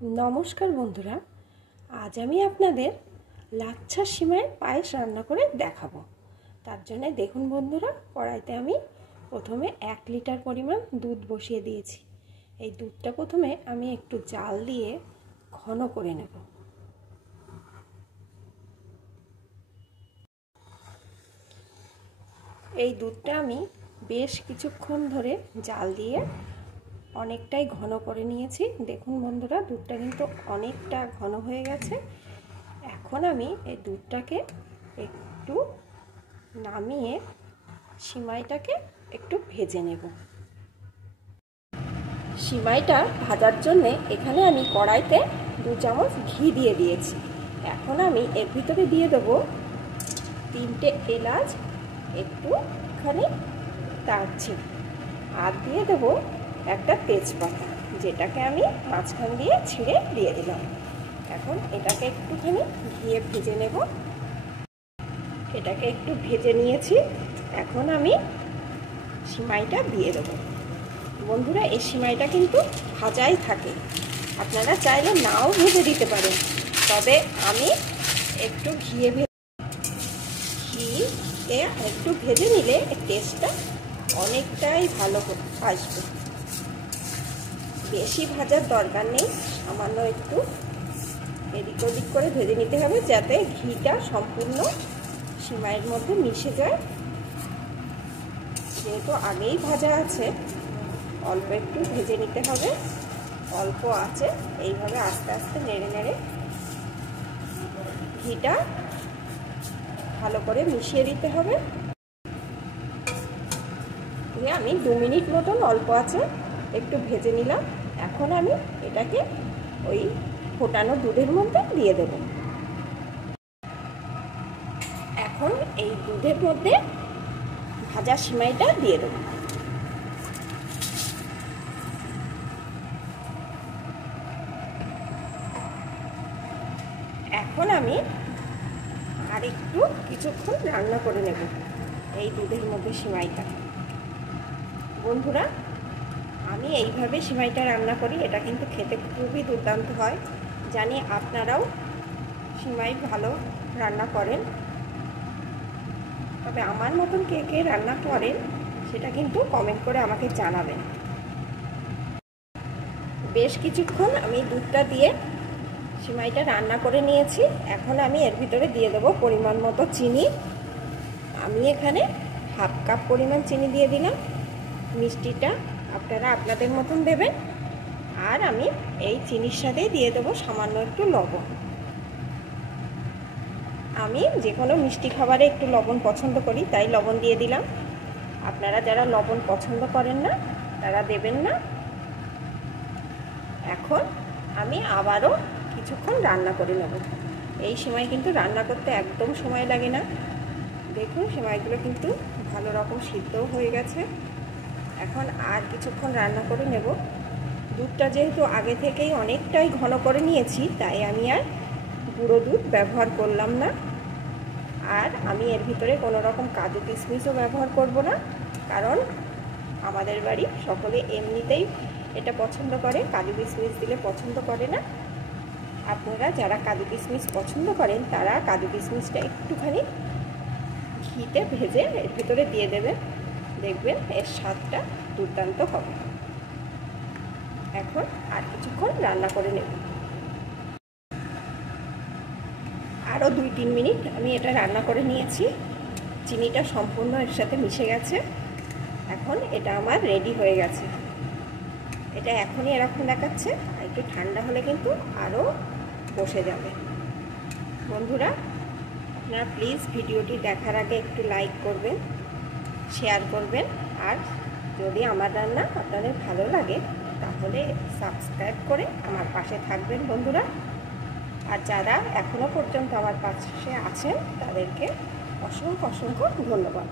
नमस्कार बंधुरा आज आमी आपनादेर लाच्छा सिमाइয়ের पायेस रान्ना करे देखाबो। तार जन्य देखुन बंधुरा कड़ाईते आमी प्रथमे 1 लिटार परिमाण दूध बसिए दिएछि। এই দুধটা প্রথমে আমি একটু জাল দিয়ে ঘন করে নেব। এই দুধটা আমি বেশ কিছুক্ষণ ধরে জাল দিয়ে অনেকটাই ঘন করে নিয়েছি। দেখুন বন্ধুরা দুধটা কিন্তু অনেকটা ঘন হয়ে গেছে। এখন আমি এই দুধটাকে একটু নামিয়ে সিমাইটাকে একটু ভেজে নেব। সিমাইটা ভাজার জন্য এখানে আমি কড়াইতে 2 চামচ ঘি দিয়ে দিয়েছি। এখন আমি এর ভিতরে দিয়ে দেব 3টে এলাচ, একটুখানি দারচিনি আর দিয়ে দেব একটা তেজপাতা, যেটাকে আমি মাঝখান দিয়ে ছিঁড়ে দিয়ে দিলাম। এখন এটাকে একটুখানি ঘিয়ে ভেজে নেব। এটাকে একটু ভেজে নিয়েছি। এখন আমি সিমাইটা দিয়ে দেব। বন্ধুরা এই সিমাইটা কিন্তু ভাজাই থাকে, আপনারা চাইলে নাও ভেজে দিতে পারেন, তবে আমি একটু ঘিয়ে একটু ভেজে নিলে এর টেস্টটা অনেকটাই ভালো আসবে। বেশি ভাজার দরকার নেই, সামান্য একটু এদিক ওদিক করে ভেজে নিতে হবে যাতে ঘিটা সম্পূর্ণ সিমাইয়ের মধ্যে মিশে যায়। যেহেতু আগেই ভাজা আছে অল্প একটু ভেজে নিতে হবে। অল্প আছে এইভাবে আস্তে আস্তে নেড়ে নেড়ে ঘিটা ভালো করে মিশিয়ে দিতে হবে। আমি 2 মিনিট মতন অল্প আছে একটু ভেজে নিলাম। এখন আমি এটাকে ওই ফোটানো দুধের মধ্যে দিয়ে দেব। এখন এই দুধের মধ্যে ভাজা সিমাইটা দিয়ে দেব। এখন আমি আর একটু কিছুক্ষণ রান্না করে নেব এই দুধের মধ্যে সিমাইটা। বন্ধুরা আমি এইভাবে সিমাইটা রান্না করি, এটা কিন্তু খেতে খুবই দুর্দান্ত হয়। জানি আপনারাও সিমাই ভালো রান্না করেন, তবে আমার মতন কে কে রান্না করেন সেটা কিন্তু কমেন্ট করে আমাকে জানাবেন। বেশ কিছুক্ষণ আমি দুধটা দিয়ে সিমাইটা রান্না করে নিয়েছি। এখন আমি এর ভিতরে দিয়ে দেব পরিমাণ মতো চিনি। আমি এখানে 1/2 কাপ পরিমাণ চিনি দিয়ে দিলাম। মিষ্টিটা আপনারা আপনাদের মতন দেবেন। আর আমি এই চিনির সাথে দিয়ে দেব সামান্য একটু লবণ। আমি যে কোনো মিষ্টি খাবারে একটু লবণ পছন্দ করি, তাই লবণ দিয়ে দিলাম। আপনারা যারা লবণ পছন্দ করেন না তারা দেবেন না। এখন আমি আবারও কিছুক্ষণ রান্না করে নেব। এই সময় কিন্তু রান্না করতে একদম সময় লাগে না। দেখুন সিমাইগুলো কিন্তু ভালো রকম সিদ্ধও হয়ে গেছে। এখন আর কিছুক্ষণ রান্না করে নেব। দুধটা যেহেতু আগে থেকেই অনেকটাই ঘন করে নিয়েছি, তাই আমি আর গুঁড়ো দুধ ব্যবহার করলাম না। আর আমি এর ভিতরে কোনো রকম কাজু কিশমিশও ব্যবহার করব না, কারণ আমাদের বাড়ি সকলে এমনিতেই এটা পছন্দ করে, কাজু কিশমিশ দিলে পছন্দ করে না। আপনারা যারা কাজু কিশমিশ পছন্দ করেন তারা কাজু কিশমিশটা একটুখানি ঘিতে ভেজে এর ভিতরে দিয়ে দেবেন, দেখবেন এর স্বাদটা দুর্দান্ত হবে। এখন আর কিছুক্ষণ রান্না করে নেব। আরও 2-3 মিনিট আমি এটা রান্না করে নিয়েছি। চিনিটা সম্পূর্ণ এর সাথে মিশে গেছে। এখন এটা আমার রেডি হয়ে গেছে। এটা এখনই এরকম দেখাচ্ছে, একটু ঠান্ডা হলে কিন্তু আরও বসে যাবে। বন্ধুরা আপনারা প্লিজ ভিডিওটি দেখার আগে একটু লাইক করবেন, শেয়ার করবেন, আর যদি আমার রান্না আপনাদের ভালো লাগে তাহলে সাবস্ক্রাইব করে আমার পাশে থাকবেন বন্ধুরা। আর যারা এখনও পর্যন্ত আমার পাশে আছেন তাদেরকে অসংখ্য ধন্যবাদ।